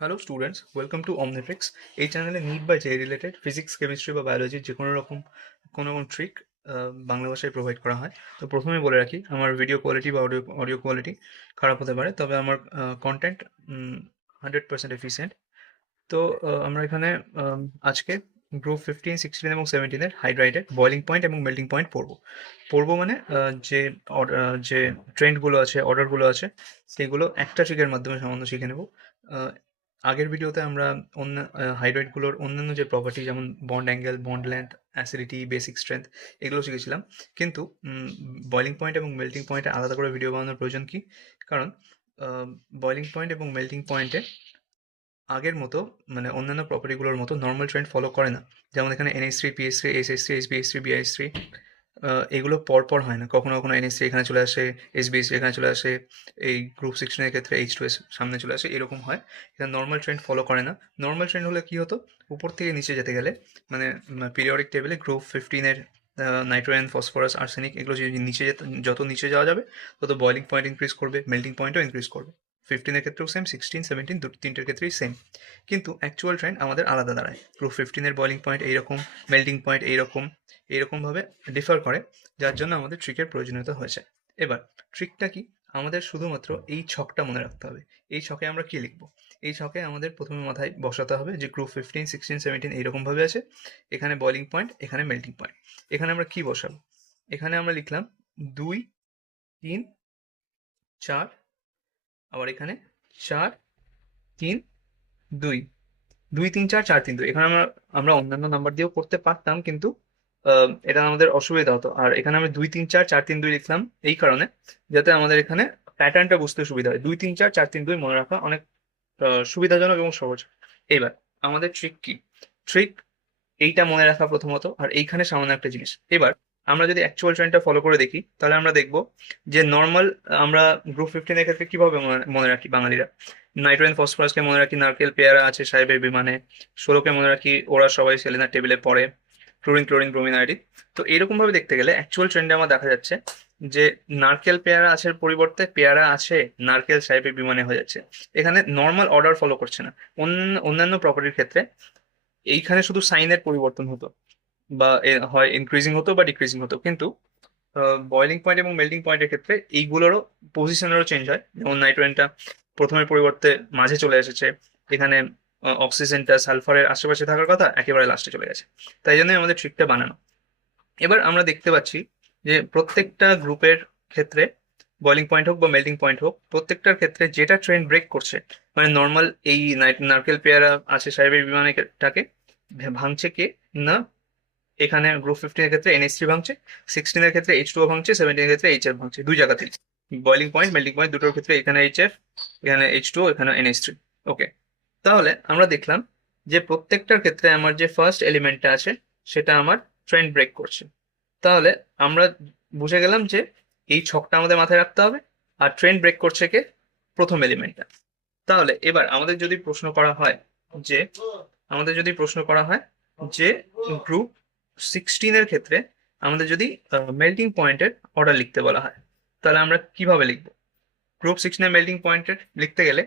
Hello students welcome to Omnetrix এই চ্যানেলে NEET বা জে রিলেটেড ফিজিক্স কেমিস্ট্রি বা বায়োলজির যে কোনো রকম, কোনো কোনো ট্রিক বাংলা ভাষায় প্রোভাইড করা হয়। তো প্রথমেই বলে রাখি, আমার ভিডিও কোয়ালিটি বা অডিও অডিও কোয়ালিটি খারাপ হতে পারে, তবে আমার কন্টেন্ট হান্ড্রেড পার্সেন্ট এফিসিয়েন্ট তো আমরা এখানে আজকে গ্রুপ ফিফটিন সিক্সটিন এবং সেভেন্টিনের হাইড্রাইটেড বয়লিং পয়েন্ট এবং মেল্টিং পয়েন্ট পড়ব। পড়ব মানে যে যে ট্রেন্ডগুলো আছে অর্ডারগুলো আছে, সেগুলো একটা ট্রিকের মাধ্যমে সামান্য শিখে নেব। আগের ভিডিওতে আমরা অন্য হাইড্রাইটগুলোর অন্যান্য যে প্রপার্টি যেমন bond angle bond length acidity basic strength এগুলো শিখেছিলাম। কিন্তু বয়লিং পয়েন্ট এবং মেল্টিং পয়েন্টে আলাদা করে ভিডিও বানানোর প্রয়োজন কি? কারণ বয়লিং পয়েন্ট এবং মেল্টিং পয়েন্টে আগের মতো মানে অন্যান্য প্রপার্টিগুলোর মতো নর্মাল ট্রেন্ড ফলো করে না। যেমন এখানে NS three PS three S S three S BS three BIS three এগুলো পরপর হয় না। কখনো কখনো এনএস থ্রি এখানে চলে আসে এস বিএস এখানে চলে আসে, এই গ্রুপ সিক্সটিনের ক্ষেত্রে এইচ টু এস সামনে চলে আসে, এরকম হয়। এখানে নর্মাল ট্রেন্ড ফলো করে না। নর্মাল ট্রেন্ড হলে কি হতো? উপর থেকে নিচে যেতে গেলে মানে পিরিয়ডিক টেবিলে গ্রুপ ফিফটিনের নাইট্রোজেন ফসফরাস আর্সেনিক এগুলো নিচে যত নিচে যাওয়া যাবে, তত বয়লিং পয়েন্ট ইনক্রিজ করবে মেল্টিং পয়েন্টও ইনক্রিজ করবে। ফিফটিনের ক্ষেত্রেও সেম সিক্সটিন সেভেন্টিন দু তিনটের ক্ষেত্রেই সেম কিন্তু অ্যাকচুয়াল ট্রেন্ড আমাদের আলাদা দাঁড়ায়। গ্রুপ ফিফটিনের বয়লিং পয়েন্ট এইরকম মেল্টিং পয়েন্ট এইরকম, এইরকমভাবে ডিফার করে, যার জন্য আমাদের ট্রিকের প্রয়োজনীয়তা হয়েছে। এবার ট্রিকটা কি? আমাদের শুধুমাত্র এই ছকটা মনে রাখতে হবে। এই ছকে আমরা কি লিখব? এই ছকে আমাদের প্রথমে মাথায় বসাতে হবে যে গ্রুপ ফিফটিন সিক্সটিন সেভেন্টিন এইরকমভাবে আছে। এখানে বয়লিং পয়েন্ট এখানে মেল্টিং পয়েন্ট এখানে আমরা কি বসাবো? এখানে আমরা লিখলাম দুই, তিন, চার আবার এখানে চার, তিন, দুই। দুই, তিন, চার চার, তিন, দুই। এখানে আমরা আমরা অন্যান্য নাম্বার দিয়েও করতে পারতাম, কিন্তু এটা আমাদের অসুবিধা হতো। আর এখানে আমি দুই, তিন, চার চার, তিন, দুই লিখলাম এই কারণে, যাতে আমাদের এখানে প্যাটার্নটা বুঝতে সুবিধা হয়। দুই, তিন, চার চার, তিন, দুই মনে রাখা অনেক সুবিধাজনক এবং সহজ। এবার, আমাদের ট্রিক কি? ট্রিক এইটা মনে রাখা প্রথমত, আর এইখানে সামান্য একটা জিনিস। এবার আমরা যদি অ্যাকচুয়াল ট্রেন্ডটা ফলো করে দেখি, তাহলে আমরা দেখব যে নর্মাল আমরা গ্রুপ ফিফটিনের ক্ষেত্রে কীভাবে মনে রাখি বাঙালিরা? নাইট্রোজেন ফসফরাসকে মনে রাখি, নারকেল পেয়ারা আছে সাহেবের বিমানে ষোলোকে মনে রাখি, ওরা সবাই সেলেনার টেবিলে পড়ে ফ্লোরিন ক্লোরিন ব্রোমিন আইডিন তো এরকম ভাবে দেখতে গেলে অ্যাকচুয়াল ট্রেন্ডে আমার দেখা যাচ্ছে যে নারকেল পেয়ারা আছে পরিবর্তে পেয়ারা আছে, নারকেল সাহেবের বিমানে হয়ে যাচ্ছে। এখানে নর্মাল অর্ডার ফলো করছে না। অন্য- অন্যান্য প্রপার্টির ক্ষেত্রে এইখানে শুধু সাইনের পরিবর্তন হতো। বা হয় ইনক্রিজিং হতো বা ডিক্রিজিং হতো। কিন্তু বয়লিং পয়েন্ট এবং মেল্টিং পয়েন্টের ক্ষেত্রে এইগুলোরও পজিশনেরও চেঞ্জ হয়। যেমন নাইট্রোজেনটা প্রথমের পরিবর্তে মাঝে চলে এসেছে। এখানে অক্সিজেনটা সালফারের আশেপাশে থাকার কথা একেবারে লাস্টে চলে গেছে। তাই জন্যই আমাদের ট্রিকটা বানানো। এবার আমরা দেখতে পাচ্ছি যে প্রত্যেকটা গ্রুপের ক্ষেত্রে বয়লিং পয়েন্ট হোক বা মেল্টিং পয়েন্ট হোক, প্রত্যেকটার ক্ষেত্রে যেটা ট্রেন ব্রেক করছে মানে নর্মাল এই নারকেল পেয়ারা আছে সাহেবের বিমানটাকে ভাঙছে কে না এখানে গ্রুপ ফিফটিনের ক্ষেত্রে এনএস থ্রি ভাঙছে সিক্সটিনের ক্ষেত্রে এইচ টু ভাঙছে সেভেন্টিনের ক্ষেত্রে এইচ এফ ভাঙছে, দুই জায়গাতেই বয়লিং পয়েন্ট মেল্টিং পয়েন্ট দুটোর ক্ষেত্রে এখানে এইচ এফ এখানে এইচ টু এখানে এনএস থ্রি ওকে তাহলে আমরা দেখলাম যে প্রত্যেকটার ক্ষেত্রে আমার যে ফার্স্ট এলিমেন্টটা আছে, সেটা আমার ট্রেন্ড ব্রেক করছে। তাহলে আমরা বুঝে গেলাম যে এই ছকটা আমাদের মাথায় রাখতে হবে, আর ট্রেন্ড ব্রেক করছে কে? প্রথম এলিমেন্টটা তাহলে এবার আমাদের যদি প্রশ্ন করা হয় যে, আমাদের যদি প্রশ্ন করা হয় যে গ্রুপ সিক্সটিনের ক্ষেত্রে আমাদের যদি মেল্টিং পয়েন্টের অর্ডার লিখতে বলা হয়, তাহলে আমরা কীভাবে লিখব? গ্রুপ সিক্সটিনের মেল্টিং পয়েন্টের লিখতে গেলে,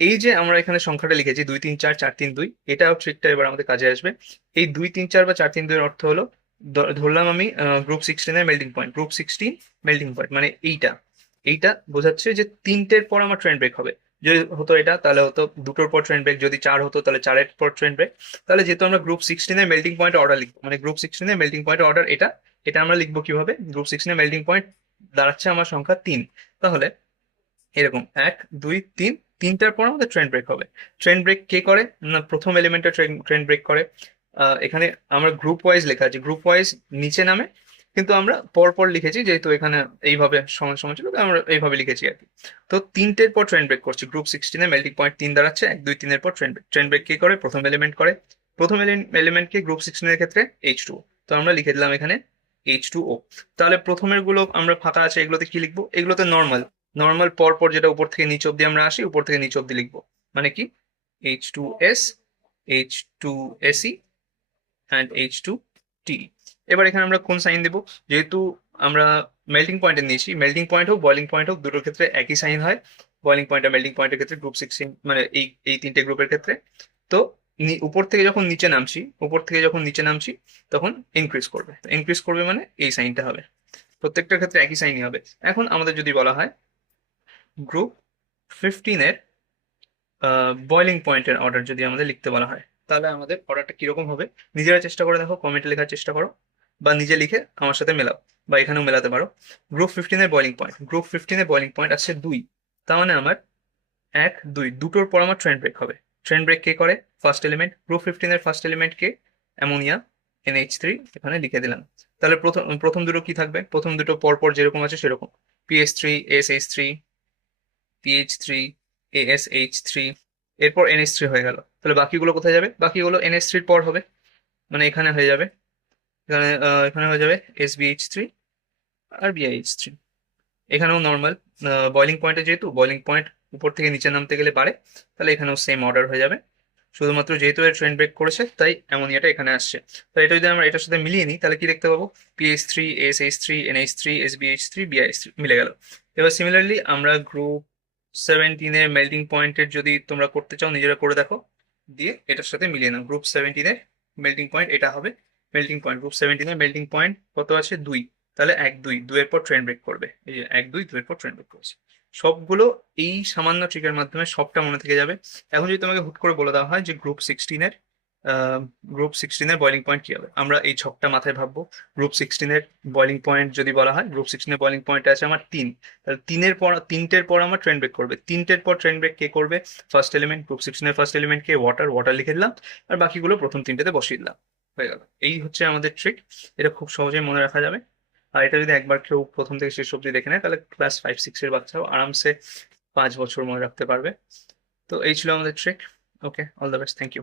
এই যে আমরা এখানে সংখ্যাটা লিখেছি দুই, তিন, চার চার, তিন, দুই, এটাও ট্রিকটা এবার আমাদের কাজে আসবে। এই দুই, তিন, চার বা চার, তিন, দুইয়ের অর্থ হলো ধরলাম আমি group সিক্সটিনের melting point group sixteen melting point মানে এইটা। এইটা বোঝাচ্ছে যে তিনটের পর আমার ট্রেন্ড ব্রেক হবে। যদি হতো এটা, তাহলে হতো দুটোর পর ট্রেন্ড ব্রেক যদি চার হতো তাহলে চারের পর ট্রেন্ড ব্রেক তাহলে যেহেতু আমরা গ্রুপ সিক্সটিনের মেল্টিং পয়েন্ট অর্ডার লিখব মানে গ্রুপ সিক্সটিনের মেল্টিং পয়েন্ট অর্ডার এটা এটা আমরা লিখব কীভাবে? গ্রুপ সিক্সটিনের মেল্টিং পয়েন্ট দাঁড়াচ্ছে আমার সংখ্যা তিন। তাহলে এরকম, এক, দুই, তিন, তিনটার পর আমাদের ট্রেন্ড ব্রেক হবে। ট্রেন্ড ব্রেক কে করে? না, প্রথম এলিমেন্টটা ট্রেন্ড ব্রেক করে। এখানে আমরা গ্রুপ ওয়াইজ লেখা আছে। গ্রুপ ওয়াইজ নিচে নামে কিন্তু আমরা পর পর লিখেছি, যেহেতু এখানে এইভাবে সমান সমান ছিল, আমরা এইভাবে লিখেছি আর কি। তো তিনটের পর ট্রেন্ড ব্রেক করছি। গ্রুপ সিক্সটিনে মেল্টিং পয়েন্ট তিন দাঁড়াচ্ছে, এক, দুই, তিনের পর ট্রেন্ড ব্রেক ট্রেন্ড ব্রেক কে করে? প্রথম এলিমেন্ট করে। প্রথম এলিমেন্টকে গ্রুপ সিক্সটিনের ক্ষেত্রে? এইচ টু তো আমরা লিখে দিলাম এখানে এইচ টু ও তাহলে প্রথমেরগুলো আমরা ফাঁকা আছে, এগুলোতে কি লিখব? এগুলোতে নর্মাল নর্মাল পর পর যেটা উপর থেকে নিচ অব্দি আমরা আসি, উপর থেকে নিচ অব্দি লিখব। মানে কি? H two S H two SE and H two T এবার এখানে আমরা কোন সাইন দেবো? যেহেতু আমরা মেল্টিং পয়েন্টে নিয়েছি মেল্টিং পয়েন্ট হোক বয়লিং পয়েন্ট হোক, দুটোর ক্ষেত্রে একই সাইন হয়। বয়লিং পয়েন্ট আর মেল্টিং পয়েন্টের ক্ষেত্রে গ্রুপ সিক্সটিন মানে এই এই তিনটে গ্রুপের ক্ষেত্রে। তো উপর থেকে যখন নিচে নামছি, উপর থেকে যখন নিচে নামছি, তখন ইনক্রিজ করবে। ইনক্রিজ করবে মানে এই সাইনটা হবে। প্রত্যেকটার ক্ষেত্রে একই সাইনই হবে। এখন আমাদের যদি বলা হয় গ্রুপ ফিফটিনের বয়লিং পয়েন্টের অর্ডার যদি আমাদের লিখতে বলা হয় তাহলে আমাদের অর্ডারটা কীরকম হবে? নিজেরা চেষ্টা করে দেখো কমেন্টে লেখার চেষ্টা করো, বা নিজে লিখে আমার সাথে মেলাও, বা এখানেও মেলাতে পারো। গ্রুপ ফিফটিনের বয়লিং পয়েন্ট গ্রুপ ফিফটিনের বয়লিং পয়েন্ট আছে দুই। তার মানে আমার এক, দুই, দুটোর পর আমার ট্রেন্ড ব্রেক হবে। ট্রেন্ড ব্রেক কে করে? ফার্স্ট এলিমেন্ট গ্রুপ ফিফটিনের ফার্স্ট এলিমেন্ট কে অ্যামোনিয়া এনএইচ থ্রি এখানে লিখে দিলাম। তাহলে প্রথম প্রথম দুটো কি থাকবে? প্রথম দুটো পর পর যেরকম আছে সেরকম। PS three S H three PH three ASH three এরপর এনএস থ্রি হয়ে গেল। তাহলে বাকিগুলো কোথায় যাবে? বাকিগুলো এনএস থ্রির পর হবে। মানে এখানে হয়ে যাবে। এখানে এখানে হয়ে যাবে এস বিএইচ থ্রি আর বিআইএইচ থ্রি এখানেও নর্মাল বয়লিং পয়েন্টে যেহেতু বয়লিং পয়েন্ট উপর থেকে নিচে নামতে গেলে বাড়ে, তাহলে এখানেও সেম অর্ডার হয়ে যাবে। শুধুমাত্র যেহেতু এর ট্রেন ব্রেক করেছে, তাই অ্যামোনিয়াটা এখানে আসছে। তো এটা যদি আমরা এটার সাথে মিলিয়ে নিই, তাহলে কি দেখতে পাবো? PH three S H three NH three S BH three BIH three মিলে গেল। এবার সিমিলারলি আমরা গ্রুপ সেভেন্টিনের মেল্টিং পয়েন্টের যদি তোমরা করতে চাও, নিজেরা করে দেখো। দিয়ে এটার সাথে মিলিয়ে নাও। গ্রুপ সেভেন্টিনের মেল্টিং পয়েন্ট এটা হবে। মেল্টিং পয়েন্ট গ্রুপ সেভেন্টিনের মেল্টিং পয়েন্ট কত আছে? দুই। তাহলে এক, দুই। দুইয়ের পর ট্রেন ব্রেক করবে। এই যে এক, দুই, দুইয়ের পর ট্রেন ব্রেক করেছে। সবগুলো এই সামান্য ট্রিকের মাধ্যমে সবটা মনে থেকে যাবে। এখন যদি তোমাকে হুট করে বলে দেওয়া হয় যে গ্রুপ সিক্সটিনের গ্রুপ সিক্সটিনের বয়লিং পয়েন্ট কি হবে? আমরা এই ছকটা মাথায় ভাববো। গ্রুপ সিক্সটিনের বয়লিং পয়েন্ট যদি বলা হয় গ্রুপ সিক্সটিনের বয়লিং পয়েন্ট আছে আমার তিন। তাহলে তিনের পর, তিনটের পর আমার ট্রেন ব্রেক করবে। তিনটের পর ট্রেন ব্রেক কে করবে? ফার্স্ট এলিমেন্ট গ্রুপ সিক্সটিনের ফার্স্ট এলিমেন্ট কে ওয়াটার ওয়াটার লিখে দিলাম। আর বাকিগুলো প্রথম তিনটেতে বসিয়ে দিলাম। হয়ে গেল। এই হচ্ছে আমাদের ট্রিক এটা খুব সহজেই মনে রাখা যাবে। আর এটা যদি একবার কেউ প্রথম থেকে শেষ অবধি দেখে নেয়, তাহলে ক্লাস ফাইভ সিক্সের বাচ্চাও আরামসে পাঁচ বছর মনে রাখতে পারবে। তো এই ছিল আমাদের trick okay all the best thank you